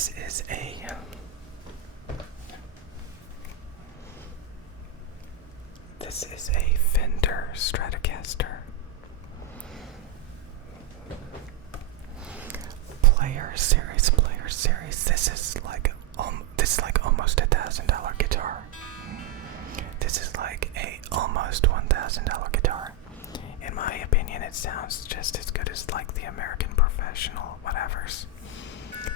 This is a Fender Stratocaster. Player series. This is like almost $1,000 guitar. This is like a almost $1,000 guitar. In my opinion, it sounds just as good as like the American Professional whatevers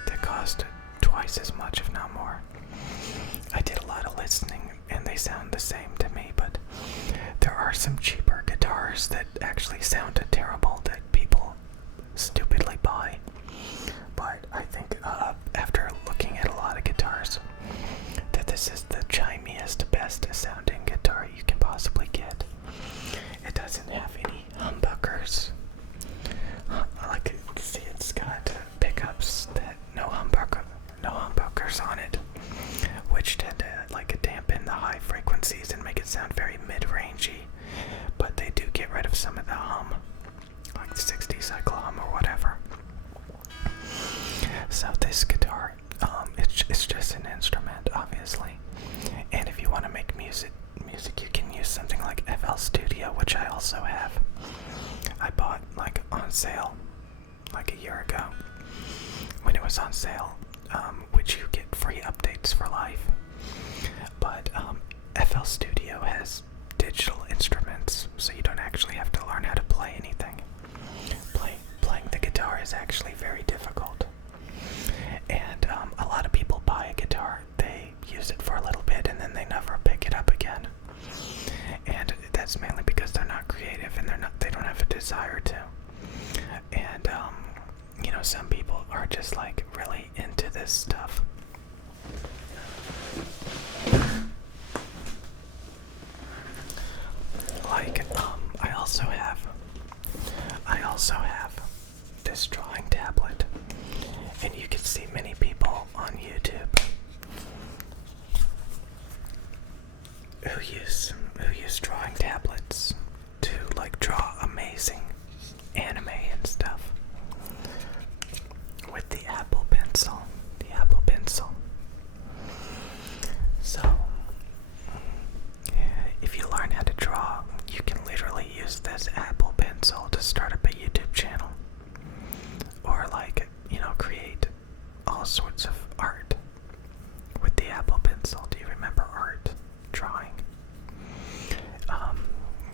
that cost twice as much, if not more. I did a lot of listening and they sound the same to me, but there are some cheaper guitars that actually sound terrible that people stupidly buy. But I think after looking at a lot of guitars, that this is the chimiest, best sounding guitar you can possibly get. It doesn't have any humbuckers. Like, see, it's got pickups that no humbuckers on it, which tend to like dampen the high frequencies and make it sound very mid-rangey. But they do get rid of some of the hum, like the 60 cycle hum or whatever. So this guitar, it's just an instrument, obviously. And if you want to make music, you can use something like FL Studio, which I also have. I bought like on sale, like a year ago, when it was on sale, which you get free updates for life. But FL Studio has digital instruments, so you don't actually have to learn how to play anything. Playing the guitar is actually very difficult. And a lot of people buy a guitar, they use it for a little bit, and then they never pick it up again. And that's mainly because they're not creative and they don't have a desire to. And some people are just like really into this stuff. Like, I also have this drawing tablet, and you can see many people on YouTube who use drawing tablets to like draw amazing anime and stuff with the Apple Pencil. So if you learn how to draw, you can literally use this Apple Pencil to start up a YouTube channel, or like, create all sorts of art with the Apple Pencil. Do you remember art? Drawing.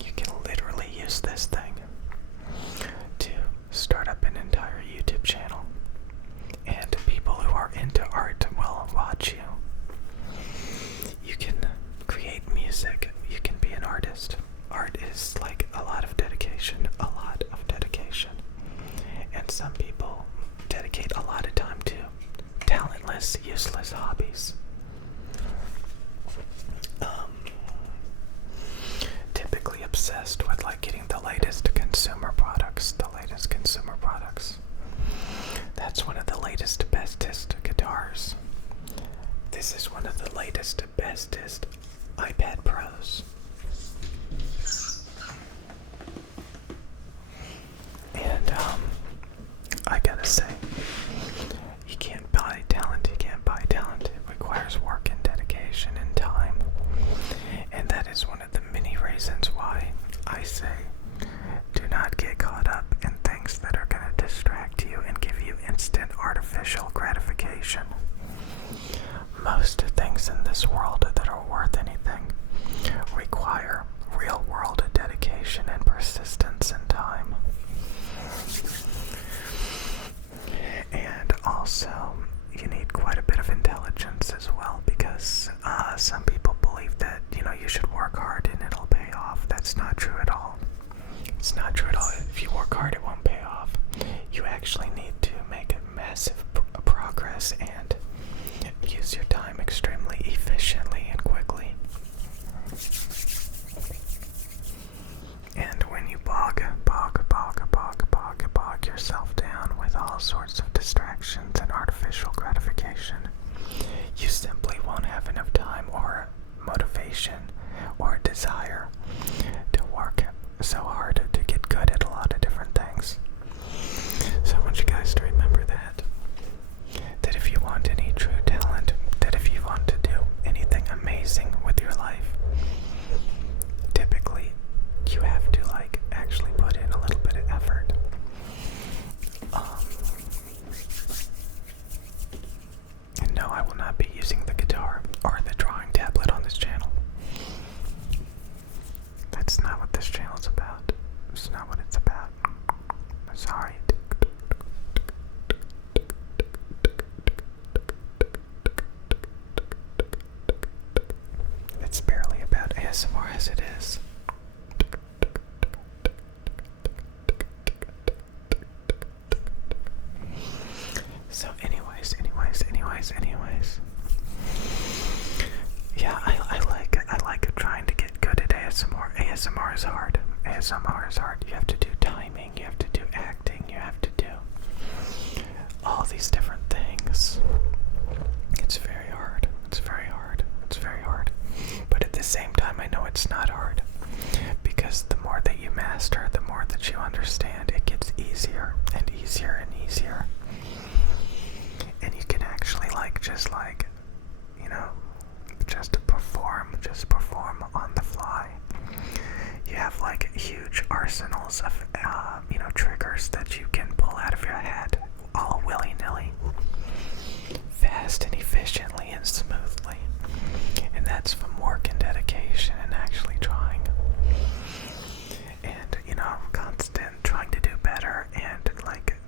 You can literally use this thing to start up an entire YouTube channel, and people who are into art will watch you. You can create music. You can be an artist. Art is like a lot of dedication, and some people dedicate a lot of time to talentless, useless hobbies. Typically obsessed with like getting the latest consumer products. That's one of the latest, bestest guitars. This is one of the latest, bestest iPad Pros. And I gotta say, you can't buy talent. It requires work and dedication and time. And that is one of the many reasons why I say, do not get caught up in things that are going to distract you and give you instant artificial gratification. Most things in this world that are worth anything require real-world dedication and persistence and time. And also, you need quite a bit of intelligence as well, because some people believe that, you should work hard and it'll pay off. That's not true at all. It's not true at all. If you work hard, it won't pay off. You actually need to make massive progress and use your time extremely efficiently and quickly. And when you bog yourself down with all sorts of distractions and artificial gratification, you simply won't have enough time or motivation or desire to work so hard to get good at a lot of different things. So I want you guys to remember that if you want any So anyways. Yeah, I like trying to get good at ASMR. ASMR is hard. ASMR is hard. You have to do timing, you have to do acting, you have to do all these different things. It's very hard. It's very hard. It's very hard. But at the same time, I know it's not hard. Because the more that you master, the more that you understand, it gets easier and easier and easier. And you can actually just perform on the fly. You have like huge arsenals of, triggers that you can pull out of your head all willy-nilly, fast and efficiently and smoothly. And that's from work and dedication and actually trying. And, constant trying to do better, and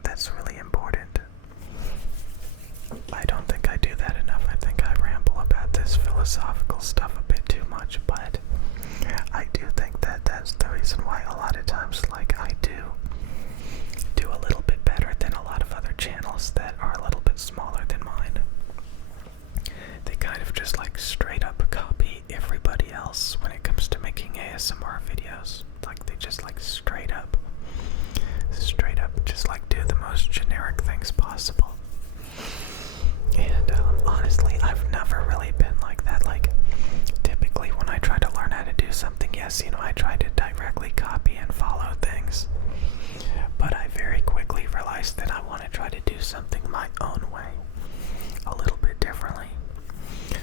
that's really important. I don't think I do that enough. I think I ramble about this philosophical stuff a bit too much, but I do think that that's the reason why a lot of times, I do a little bit better than a lot of other channels that are a little bit smaller than mine. They kind of just straight up copy everybody else when it comes to making ASMR videos. They just straight up just do the most generic things possible. And honestly, I've never really been like that. Typically when I try to learn how to do something, yes, I try to directly copy and follow things. But I very quickly realized that I want to try to do something my own way, a little bit differently.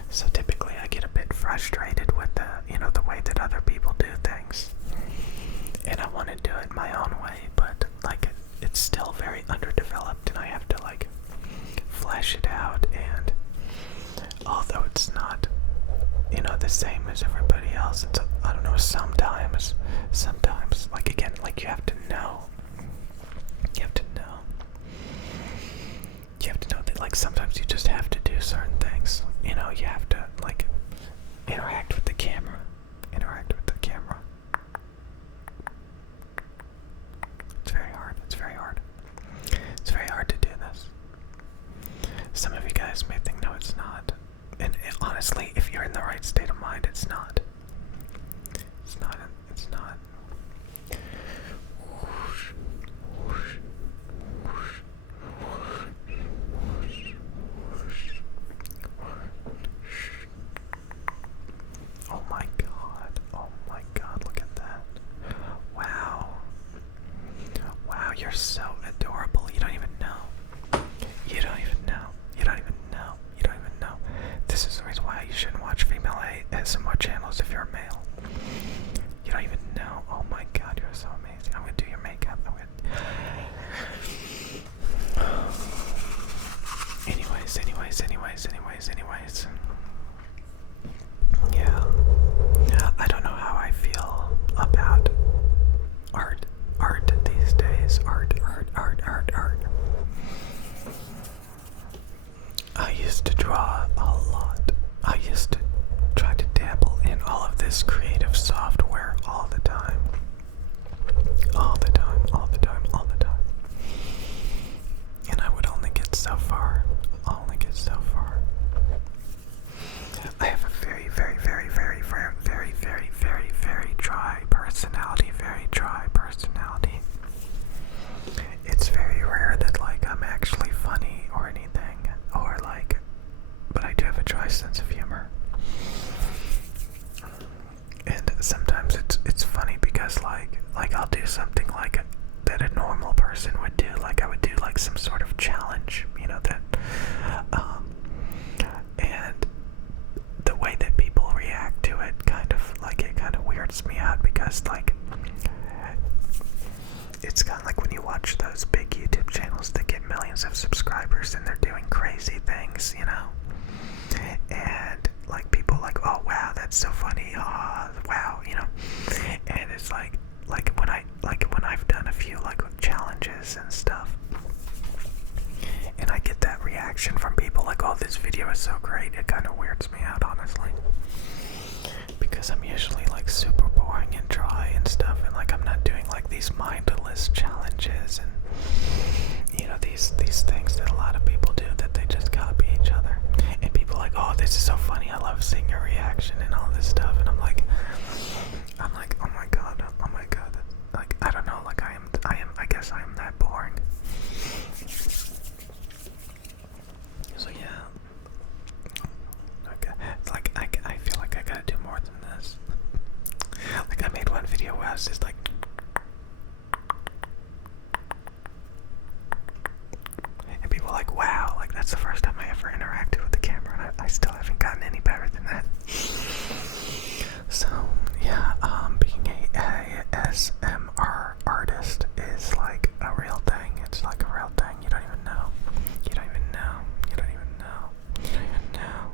So typically I get a bit frustrated with the way that other people do things. And I want to do it my own way, but it's still very underdeveloped, and I have to flesh it out. And although it's not the same as everybody else, it's I don't know, sometimes again, you have to know that sometimes you just have to do certain things. You have to interact with the camera. It's very hard. It's very hard to do this. Some of you guys may think, no, it's not. And honestly, if you're in the right state of mind, it's not. It's not. Oh my God, look at that. Wow, you're so adorable. You don't even know. This is the reason why you shouldn't watch female ASMR channels if you're a male. You don't even know. Oh my God, you're so amazing. I'm gonna do your makeup. Anyways. Yeah. I don't know how I feel about art these days. Art. I used to draw a lot. I used to try to dabble in all of this creative software all the time. And I would only get so far. I have a very dry personality. It's very rare that I'm actually funny or anything, but I do have a dry sense of humor. And sometimes it's funny because I'll do something that a normal person would do. I would do some sort of challenge, and the way that people react to it kind of weirds me out, because it's kind of like when you watch those big YouTube channels that get millions of subscribers and they're doing crazy things, and people oh wow, that's so funny, wow, and it's when I've done a few challenges and stuff, and I get that reaction from people oh, this video is so great, it kind of weirds me out, honestly, because I'm usually super boring and dry and stuff, and I'm not doing these mindless challenges and these things that a lot of people do. that they just copy each other. And people are like, oh, this is so funny. I love seeing your reaction and all this stuff. And I'm like, oh my god. Like, I don't know. Like, I guess I am that boring. So yeah. Okay. It's like, I feel like I gotta do more than this. Like, I made one video where I was just like, and people were like, wow, like that's the first time I ever interacted with the camera, and I still haven't gotten any better than that. So yeah, being a ASMR artist is like a real thing. It's like a real thing. You don't even know. You don't even know. You don't even know. You don't even know.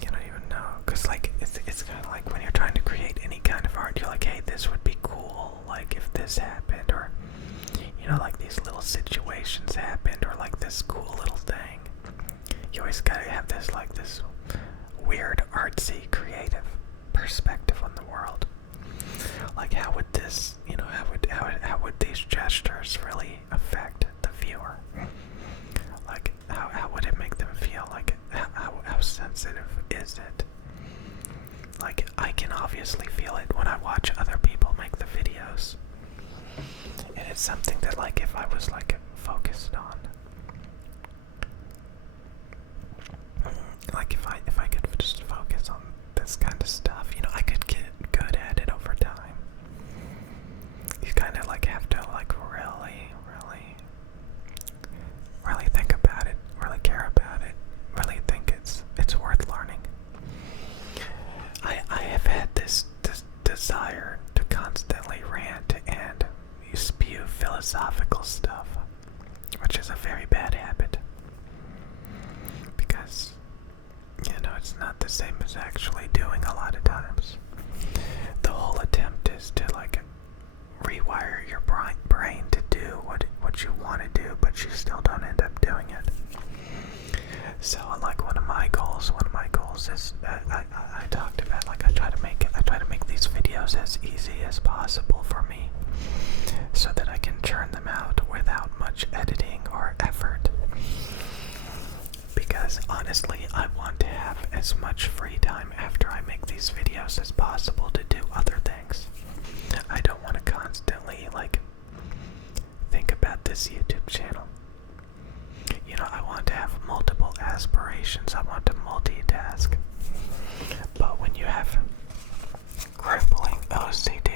You don't even know. Cause like it's kind of like when you're trying to create any kind of art, you're like, hey, this would be cool. Like if this happened, or you know, like these little situations happened, or like this cool little thing. You always gotta have this like this weird, artsy, creative perspective on the world. Like how would this, you know, how would these gestures really affect the viewer? Like how would it make them feel? Like how sensitive is it? Like I can obviously feel it when I watch other people make the videos. And it's something that like if I was like focused on, like if I could just focus on this kind of stuff, you know, I could get good at it over time. You kind of like have to like really think about it, really care about it, really think it's worth learning. I have had this desire to constantly rant and spew philosophical stuff, which is a very bad habit, because you know it's not the same as actually doing a lot of times. The whole attempt is to like rewire your brain to do what you want to do, but you still don't end up doing it. So like one of my goals is I talked about, like I try to make these videos as easy as possible for me, so that I can churn them out without much editing or effort. Because honestly, I want to have as much free time after I make these videos as possible to do other things. I don't want to constantly like think about this YouTube channel. You know, I want to have multiple aspirations. I want to multitask. But when you have crippling OCD,